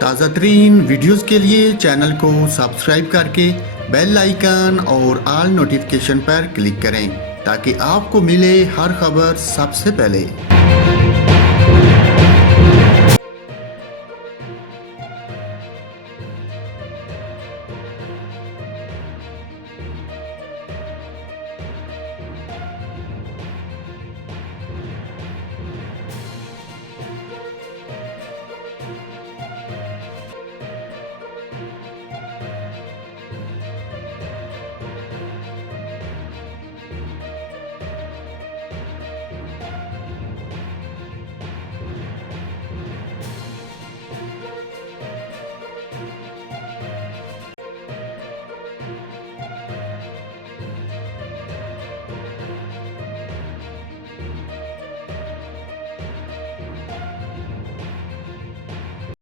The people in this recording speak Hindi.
ताज़ा तरीन वीडियोज़ के लिए चैनल को सब्सक्राइब करके बेल आइकन और ऑल नोटिफिकेशन पर क्लिक करें ताकि आपको मिले हर खबर सबसे पहले।